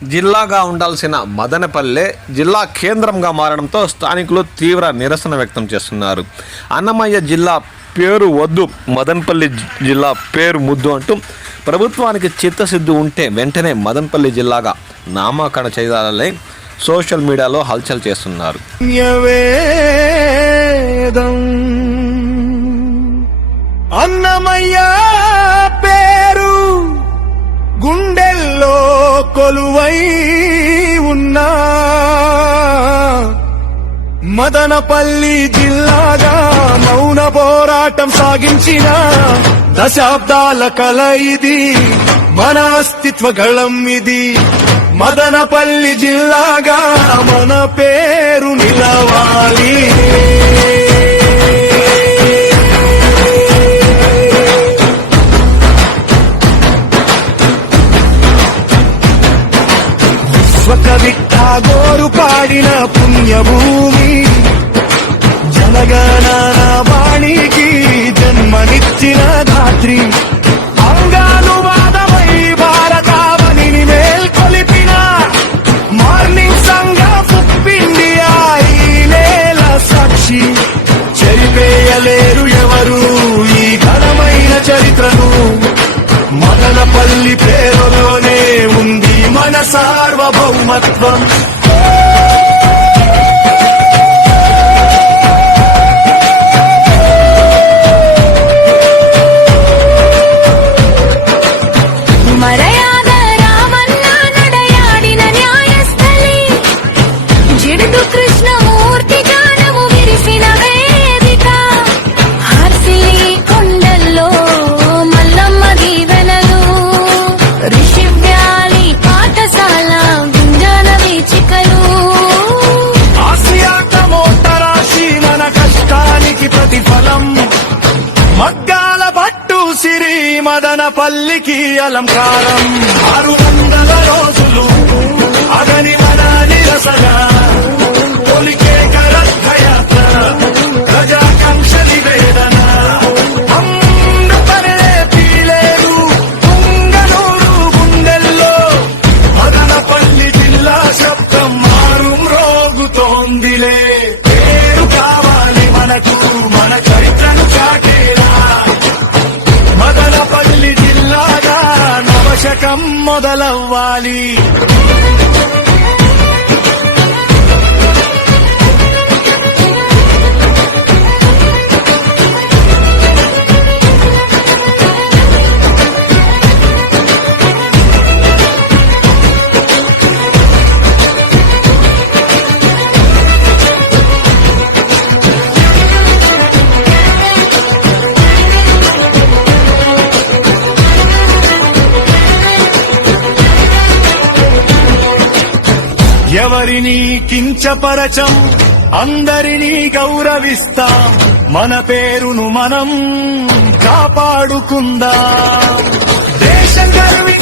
జిల్లాగా ఉండాల్సిన మదనపల్లె జిల్లా కేంద్రంగా మారడంతో స్థానికులు తీవ్ర నిరసన వ్యక్తం చేస్తున్నారు. అన్నమయ్య జిల్లా పేరు వద్దు, మదనపల్లి జిల్లా పేరు ముద్దు అంటూ ప్రభుత్వానికి చిత్తశుద్ధి ఉంటే వెంటనే మదనపల్లి జిల్లాగా నామకరణ చేయాలని సోషల్ మీడియాలో హల్చల్ చేస్తున్నారు. అన్నమయ్య పేరు గుండెల్లో కొలువై ఉన్నా మదనపల్లి జిల్లాగా మౌన పోరాటం సాగించిన దశాబ్దాల కల ఇది, మన అస్తిత్వ గళం ఇది. మదనపల్లి జిల్లాగా మన పేరు నిలవాలి. కవి ఠాగోరు పాడిన పుణ్యభూమి, జనగణన వాణికి జన్మనిచ్చిన ధాత్రి, అంగానువాదమై భారతావనిని మేల్కొలిపిన మార్నింగ్ సంఘం ఇండియా ఈ నేల సాక్షి. చెరిపేయలేరు ఎవరు ఈ ఘనమైన చరిత్రను, మదనపల్లి పేరులోనే ఉంది మన సార్వభౌమత్వం. మరయాద రామన్న నడయాడిన న్యాయస్థలి, జిడుగు కృష్ణమూర్తి గానము విరిసిన వేదిక, హార్సిలి కొండల్లో మల్లమ్మ దీవెనలు, రిషి వ్యాలీ పాఠశాల గుంజాన వీచికలు. ఆసియాట మోటరాశి మన కష్టానికి ప్రతిఫలం, మగ్గాల పట్టు సిరి మదనపల్లికి అలంకారం. 600 రోజులు అగని మన నిరసన, తొలికే రథయాత్ర ప్రజాకాంక్ష నివేదన. అందపనే పీలేరు పుంగనూరు గుండెల్లో మదనపల్లి జిల్లా శబ్దం మారు మ్రోగుతోందిలే. పేరు కావాలి మనకు, మన చరిత్రను చాటేలా మదనపల్లి జిల్లాగా నవశకం మొదలవ్వాలి. ఎవరిని కించపరచం, అందరినీ గౌరవిస్తాం, మన పేరును మనం కాపాడుకుందాం. దేశం గర్వి